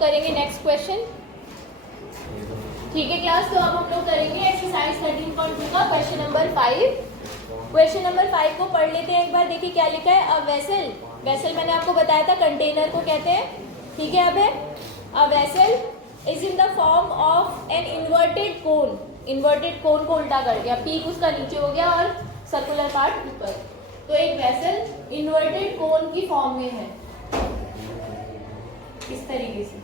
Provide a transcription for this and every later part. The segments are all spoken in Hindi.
करेंगे नेक्स्ट क्वेश्चन। ठीक है क्लास, तो अब हम लोग करेंगे एक्सरसाइज 13.2 का क्वेश्चन नंबर 5। क्वेश्चन नंबर 5 को पढ़ लेते हैं एक बार। देखिए क्या लिखा है। अ वेसल, वेसल मैंने आपको बताया था कंटेनर को कहते हैं। ठीक है, अब है a vessel is in the form of an inverted cone. Inverted कोन को उल्टा कर दिया, पीक उसका नीचे हो गया और सर्कुलर पार्ट ऊपर। तो एक वेसल इन्वर्टेड कोन की फॉर्म में है इस तरीके से।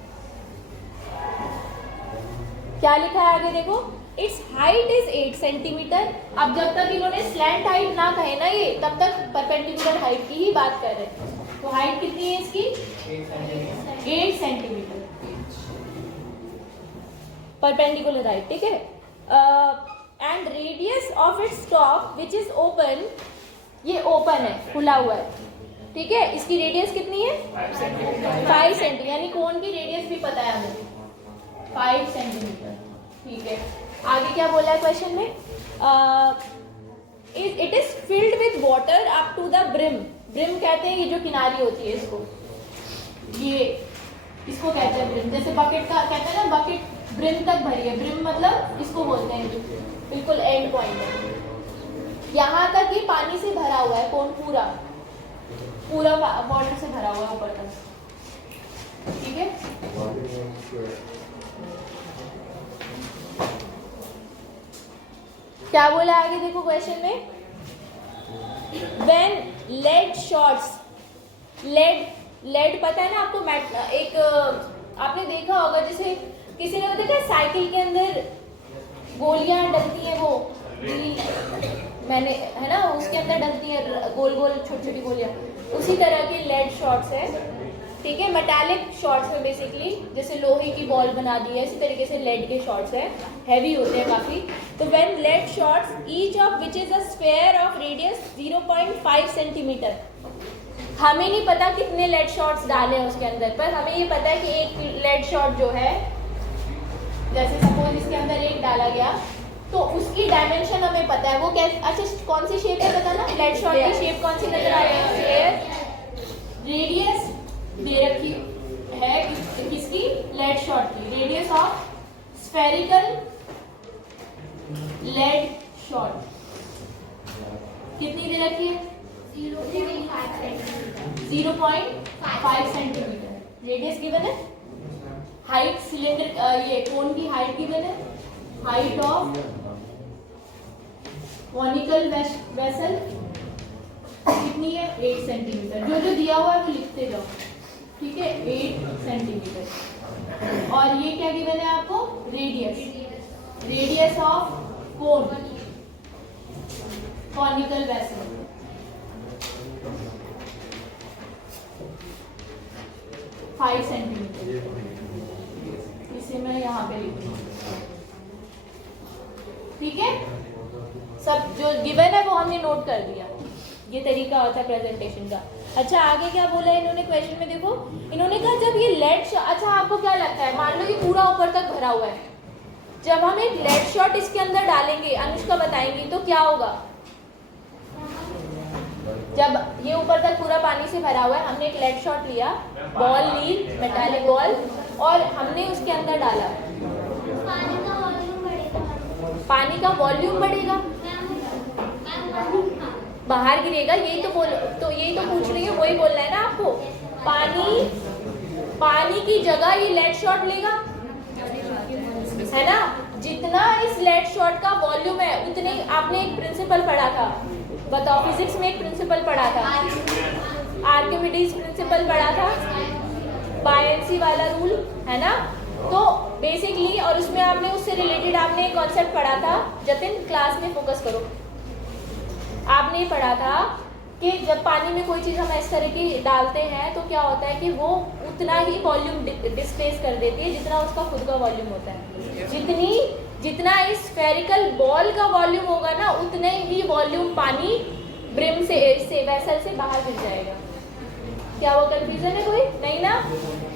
क्या लिखा है आगे देखो, इट्स हाइट इज 8 सेंटीमीटर। अब जब तक इन्होंने स्लैंट हाइट ना कहे ना ये, तब तक परपेंडिकुलर हाइट की ही बात कर रहे हैं। तो हाइट कितनी है इसकी? 8 सेंटीमीटर परपेंडिकुलर हाइट। ठीक है, and radius of its top which is open, ये ओपन है, खुला हुआ है। ठीक है, इसकी रेडियस कितनी है? 5 सेंटीमीटर, यानी कोन की रेडियस भी पता है हमें, 5 सेंटीमीटर। ठीक है, आगे क्या बोला है क्वेश्चन में? It is filled with water up to the brim. Brim कहते हैं ये जो किनारी होती है इसको, ये इसको कहते हैं ब्रिम। जैसे बकेट का कहते हैं ना, बकेट ब्रिम तक भरी है। ब्रिम मतलब इसको बोलते हैं, बिल्कुल एंड पॉइंट है। यहाँ तक ये पानी से भरा हुआ है कोन, पूरा पूरा वाटर से भरा हुआ है ऊपर तक। ठीक है, क्या बोला आगे देखो क्वेश्चन में। व्हेन लेड शॉट्स, लेड पता है ना आपको, एक आपने देखा होगा, जैसे किसी ने देखा साइकिल के अंदर गोलियां डलती हैं, वो मैंने है ना, उसके अंदर डलती है गोल गोल छोटी छोटी गोलियां, उसी तरह की लेड शॉट्स है। ठीक है, मेटालिक शॉट्स है बेसिकली, जैसे लोहे की बॉल बना दी है, इसी तरीके से लेड के शॉट्स है, हैवी होते हैं काफी। तो when lead shots each of which is a sphere of radius 0.5 centimetre. हमें नहीं पता कितने लेड शॉट्स डाले हैं उसके अंदर, पर हमें ये पता है कि एक लेड शॉट जो है, जैसे सपोज इसके अंदर एक डाला गया, तो उसकी डायमेंशन हमें पता है। वो कैसे, अच्छा कौन सी शेप है पता ना, लेड शॉट की शेप कौन सी नजर आ रही है? स्फीयर। रेडियस दे रखी है किसकी? लेड शॉट की। Radius of spherical lead shot कितनी दे रखी है? 0.5 सेंटीमीटर रेडियस गिवन है। हाइट सिलेंडर, ये कोन की हाइट गिवन है, हाइट ऑफ कॉनिकल वेसल कितनी है? 8 सेंटीमीटर। जो जो दिया हुआ है वो लिखते जाओ। ठीक है, 8 सेंटीमीटर। और ये क्या गिवन है आपको? Radius, radius of cone, conical vessel 5 centimetre. इसे मैं यहाँ पे लिखूंगी। ठीक है, सब जो गिवन है वो हमने नोट कर दिया। ये तरीका होता है प्रेजेंटेशन का। अच्छा आगे क्या बोला है इन्होंने क्वेश्चन में देखो, इन्होंने कहा जब ये लेड, अच्छा आपको क्या लगता है, मान लो ये पूरा ऊपर तक भरा हुआ है, जब हम एक लेड शॉट इसके अंदर डालेंगे, अनुष्का बताएंगी, तो क्या होगा? जब ये ऊपर तक पूरा पानी से भरा हुआ है, हमने एक लेड शॉट लिया, बॉल ली, मेटालिक बॉल, और हमने उसके अंदर डाला, पानी का वॉल्यूम बढ़ेगा, बाहर गिरेगा। यही तो यही तो पूछ रही है, वही बोलना है ना आपको। पानी की जगह ये लेड शॉट लेगा, है ना। जितना इस लेड शॉट का वॉल्यूम है उतने, आपने एक प्रिंसिपल पढ़ा था, बताओ, फिजिक्स में एक प्रिंसिपल पढ़ा था, आर्किमिडीज प्रिंसिपल पढ़ा था, बायनेंसी वाला रूल, है ना। तो बेसिकली, और उसमें आपने उससे रिलेटेड आपने एक कॉन्सेप्ट पढ़ा था, जतिन क्लास में फोकस करो, आपने पढ़ा था कि जब पानी में कोई चीज़ हम इस तरह की डालते हैं तो क्या होता है कि वो उतना ही वॉल्यूम डिस्प्लेस कर देती है जितना उसका खुद का वॉल्यूम होता है। जितना इस स्फेरिकल बॉल का वॉल्यूम होगा ना, उतने ही वॉल्यूम पानी ब्रिम से वेसल से बाहर गिर जाएगा। क्या वो कंफ्यूजन है कोई? नहीं ना।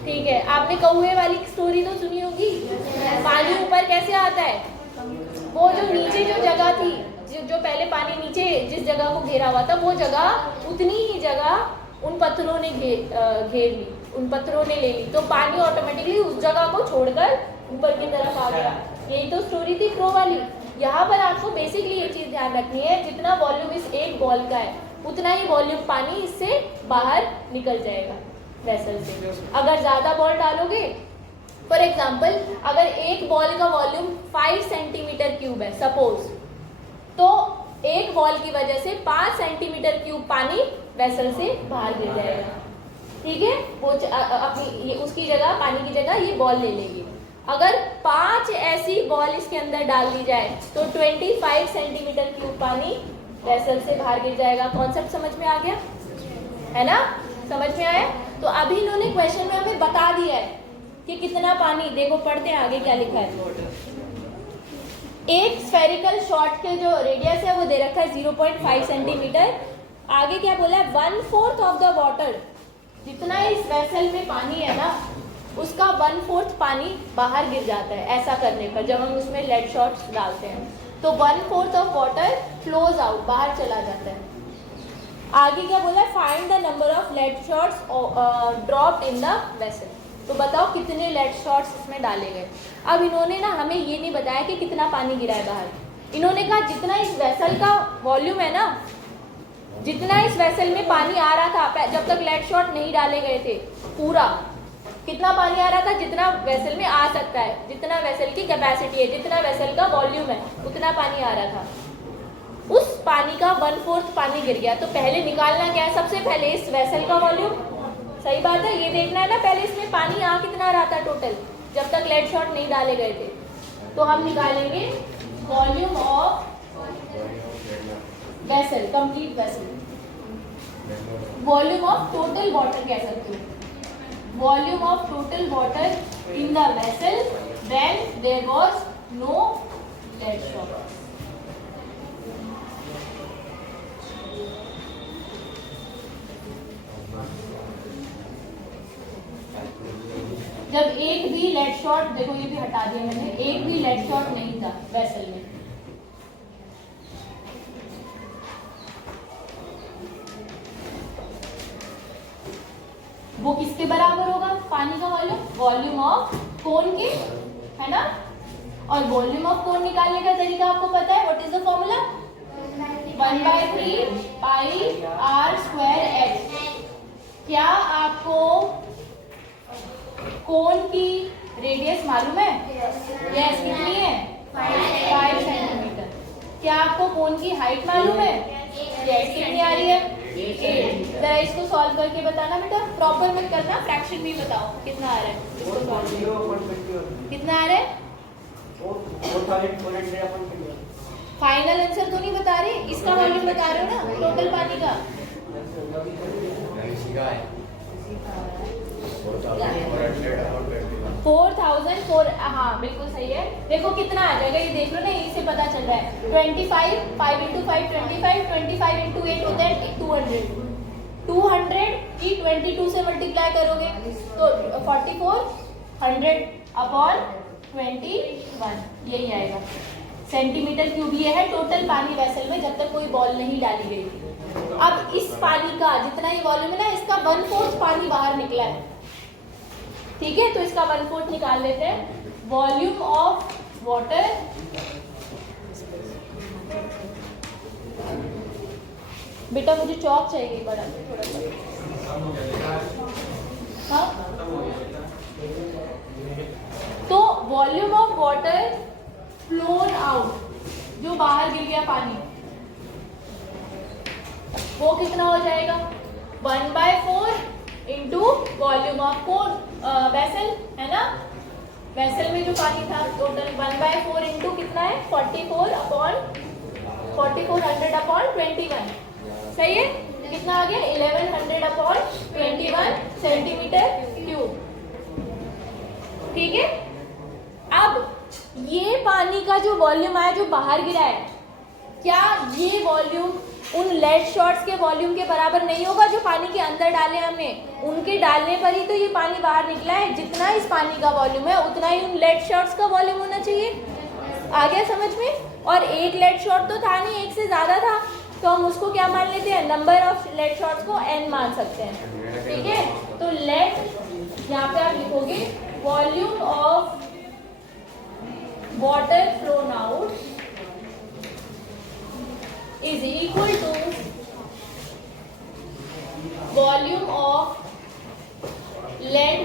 ठीक है, आपने कौवे वाली स्टोरी तो सुनी होगी, पानी ऊपर कैसे आता है, वो जो नीचे जो जगह थी, जो पहले पानी नीचे जिस जगह को घेरा हुआ था, वो जगह, उतनी ही जगह उन पत्थरों ने घेर ली। उन पत्थरों ने ले ली, तो पानी ऑटोमेटिकली उस जगह को छोड़कर ऊपर की तरफ आ गया। यही तो स्टोरी थी क्रो वाली। यहाँ पर आपको बेसिकली ये चीज़ ध्यान रखनी है, जितना वॉल्यूम इस एक बॉल का है उतना ही वॉल्यूम पानी इससे बाहर निकल जाएगा वेसल से। अगर ज़्यादा बॉल डालोगे, फॉर एग्जाम्पल अगर एक बॉल का वॉल्यूम 5 सेंटीमीटर क्यूब है सपोज, तो एक बॉल की वजह से 5 सेंटीमीटर क्यूब पानी वेसल से बाहर गिर जाएगा। ठीक है, वो अपनी उसकी जगह, पानी की जगह ये बॉल ले लेगी। अगर 5 ऐसी बॉल इसके अंदर डाल दी जाए तो 25 सेंटीमीटर क्यूब पानी वेसल से बाहर गिर जाएगा। कॉन्सेप्ट समझ में आ गया है ना? समझ में आया? तो अभी इन्होंने क्वेश्चन में हमें बता दिया है कि कितना पानी, देखो पढ़ते हैं आगे क्या लिखा है। एक स्फेरिकल शॉट के जो रेडियस है वो दे रखा है 0.5 सेंटीमीटर। आगे क्या बोला है, 1/4 ऑफ द वाटर, जितना इस वेसल में पानी है ना उसका 1/4 पानी बाहर गिर जाता है ऐसा करने पर, जब हम उसमें लेड शॉट्स डालते हैं तो 1/4 ऑफ वाटर फ्लोज आउट, बाहर चला जाता है। आगे क्या बोला है, find the number of lead shots dropped in the vessel. तो बताओ कितने लेड शॉट्स इसमें डाले गए। अब इन्होंने ना हमें ये नहीं बताया कि कितना पानी गिरा है बाहर। इन्होंने कहा जितना इस वेसल का वॉल्यूम है ना, जितना इस वेसल में पानी आ रहा था जब तक लेड शॉट नहीं डाले गए थे, पूरा कितना पानी आ रहा था, जितना वेसल में आ सकता है, जितना वेसल की कैपेसिटी है, जितना वेसल का वॉल्यूम है उतना पानी आ रहा था, उस पानी का 1/4 पानी गिर गया। तो पहले निकालना क्या है, सबसे पहले इस वेसल का वॉल्यूम। सही बात है, ये देखना है ना पहले इसमें पानी आ कितना रहा था टोटल जब तक लेड शॉट नहीं डाले गए थे। तो हम निकालेंगे volume of vessel, complete vessel, volume of total water कह सकते हो, volume of total water in the vessel when there was no lead shot. जब एक भी लेड शॉट, देखो ये भी हटा दिया मैंने, एक भी लेड शॉट नहीं था वेसल में, वो किसके बराबर होगा पानी का वॉल्यूम, वॉल्यूम ऑफ कोन के, है ना? और वॉल्यूम ऑफ कोन निकालने का तरीका आपको पता है, what is the formula, 1/3 pi r square h। क्या आपको कोन की रेडियस मालूम है? यस, कितनी है? 5 सेंटीमीटर। क्या आपको कोन की हाइट मालूम है? यस, कितनी आ रही है? 8। जरा इसको सॉल्व करके बताना बेटा, प्रॉपर मत करना, फ्रैक्शन भी बताओ कितना आ रहा है, इसको सॉल्व कितना आ रहा है? फाइनल आंसर तो नहीं बता रहे, इसका वॉल्यूम बता रहे हो ना टोटल पानी का। 4004, हाँ बिल्कुल सही है। देखो कितना आ जाएगा, ये देख लो ना, यहीं से पता चल रहा है। 25, 5 × 5 25, 25 × 8 होता है 200। 200 की 22 से मल्टीप्लाई करोगे तो 4400 अपॉन 21, यही आएगा सेंटीमीटर क्यूब। ये है टोटल पानी वेसल में जब तक कोई बॉल नहीं डाली गई थी। अब इस पानी का जितना ये वॉल्यूम है ना, इसका 1/4 पानी बाहर निकला है, ठीक है? तो इसका 1/4 निकाल लेते हैं। वॉल्यूम ऑफ वाटर बेटा, मुझे चौक चाहिए बड़ा थोड़ा सा। हाँ, तो volume of water flown out, जो बाहर गिर गया पानी, वो कितना हो जाएगा? 1/4 into volume of cone vessel, है ना? वेसल में जो पानी था टोटल 1/4 इंटू कितना है? 44 अपॉन 4400 अपॉन 21। सही है? कितना आ गया? 1100 अपॉन 21 सेंटीमीटर क्यूब। ठीक है? अब ये पानी का जो वॉल्यूम आया जो बाहर गिरा है, क्या ये वॉल्यूम उन लेड शॉट्स के वॉल्यूम के बराबर नहीं होगा जो पानी के अंदर डाले हमने? उनके डालने पर ही तो ये पानी बाहर निकला है। जितना इस पानी का वॉल्यूम है उतना ही उन लेड शॉट्स का वॉल्यूम होना चाहिए। आ गया समझ में? और एक लेड शॉट तो था नहीं, एक से ज्यादा था, तो हम उसको क्या मान लेते हैं? नंबर ऑफ लेड शॉट्स को n मान सकते हैं। ठीक है? तो लेड यहाँ पे आप लिखोगे volume of water flown out is equal to volume of lead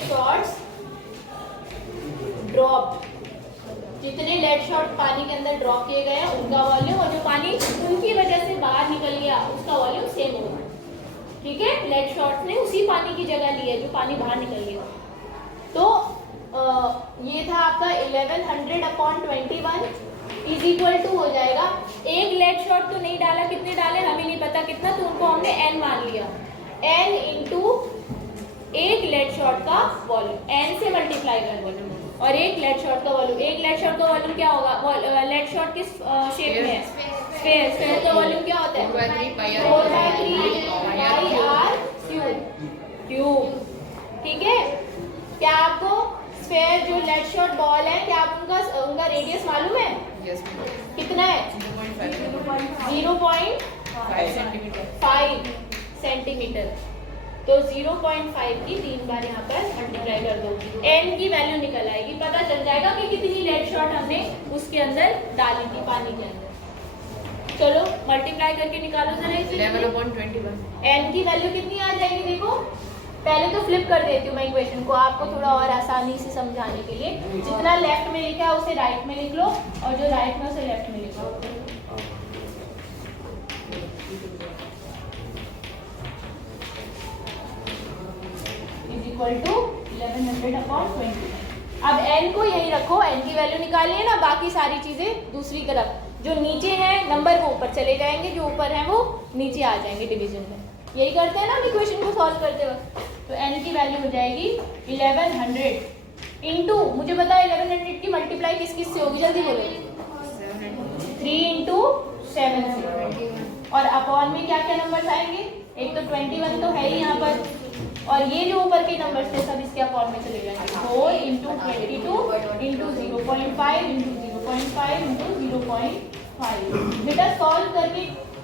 shots drop. जितने लेड शॉट पानी के अंदर ड्रॉप किए गए हैं उनका वॉल्यूम, और जो पानी उनकी वजह से बाहर निकल गया उसका वॉल्यूम सेम होगा। ठीक है, लेड शॉट ने उसी पानी की जगह ली है जो पानी बाहर निकल गया। तो ये था आपका 1100/21 इज इक्वल टू हो जाएगा, एक लेड शॉट तो नहीं डाला, कितने डाले हमें नहीं पता कितना, तो उनको हमने n मान लिया, n इंटू एक लेड शॉट का वॉल्यूम, n से मल्टीप्लाई कर वॉल्यूम, और एक लेड शॉट का वॉल्यूम। एक लेड शॉट का वॉल्यूम क्या होगा, लेड शॉट किस शेप में है, स्फीयर। स्फीयर का वॉल्यूम क्या होता है 4/3 क्यूब। ठीक है, क्या आपको स्फीयर जो लेड शॉट बॉल है, क्या आप उनका रेडियस मालूम है? कितना है? 0.5 सेंटीमीटर। तो 0.5 की 3 बार यहाँ पर मल्टीप्लाई कर दो, n की वैल्यू निकल आएगी, पता चल जाएगा कि कितनी लेड शॉट हमने उसके अंदर डाली थी पानी के अंदर। चलो मल्टीप्लाई करके निकालो जरा इसे। 11/21 n की वैल्यू कितनी आ जाएगी देखो, पहले तो फ्लिप कर देती हूँ मैं इक्वेशन को आपको थोड़ा और आसानी से समझाने के लिए। जितना लेफ्ट में लिखा है उसे राइट में लिख लो, और जो राइट में उसे लेफ्ट में लिख लो। Is equal to 1100/20। अब n को यही रखो, n की वैल्यू निकालिए ना, बाकी सारी चीजें दूसरी तरफ, जो नीचे है नंबर वो ऊपर चले जाएंगे, जो ऊपर है वो नीचे आ जाएंगे डिवीजन में। यही करते हैं ना हम इक्वेशन को सॉल्व करते वक्त। तो n की वैल्यू हो जाएगी 1100 इंटू, मुझे पता है 1100 की मल्टीप्लाई किस किस से होगी, जल्दी बोलो। 3 इंटू 7 से, और अपॉन में क्या क्या नंबर्स आएंगे, एक तो 21 तो है ही यहाँ पर, और ये जो ऊपर के नंबर्स थे सब इसके अपॉन में चले जाएंगे। 4 इंटू 22 इंटू 0.5 इंटू 0.5 इंटू 0.5। बेटा सॉल्व करके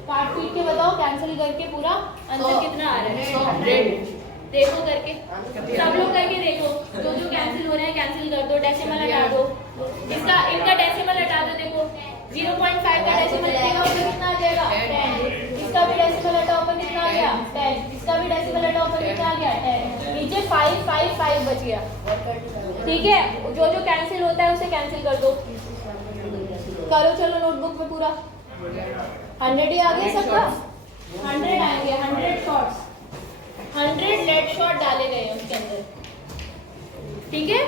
काट पीट के बताओ, कैंसिल करके पूरा आंसर कितना आ रहा है 100। देखो करके, सब लोग करके देखो, जो जो कैंसिल हो रहे हैं कैंसिल कर दो, डेसिमल हटा दो, इनका डेसिमल हटा दो। देखो 0.5 का डेसिमल हटेगा ऊपर कितना आ जाएगा 10, इसका भी डेसिमल हटा ऊपर कितना आ गया 10, इसका भी डेसिमल हटा ऊपर कितना आ गया 10, नीचे 5 5 5 बच गया। ठीक है, जो जो कैंसिल होता है उसे कैंसिल कर दो। करो चलो नोटबुक में पूरा 100 ही आ गया सबका, 100 आएंगे, 100 शॉट्स, 100 लेड शॉट डाले गए उसके अंदर। ठीक है।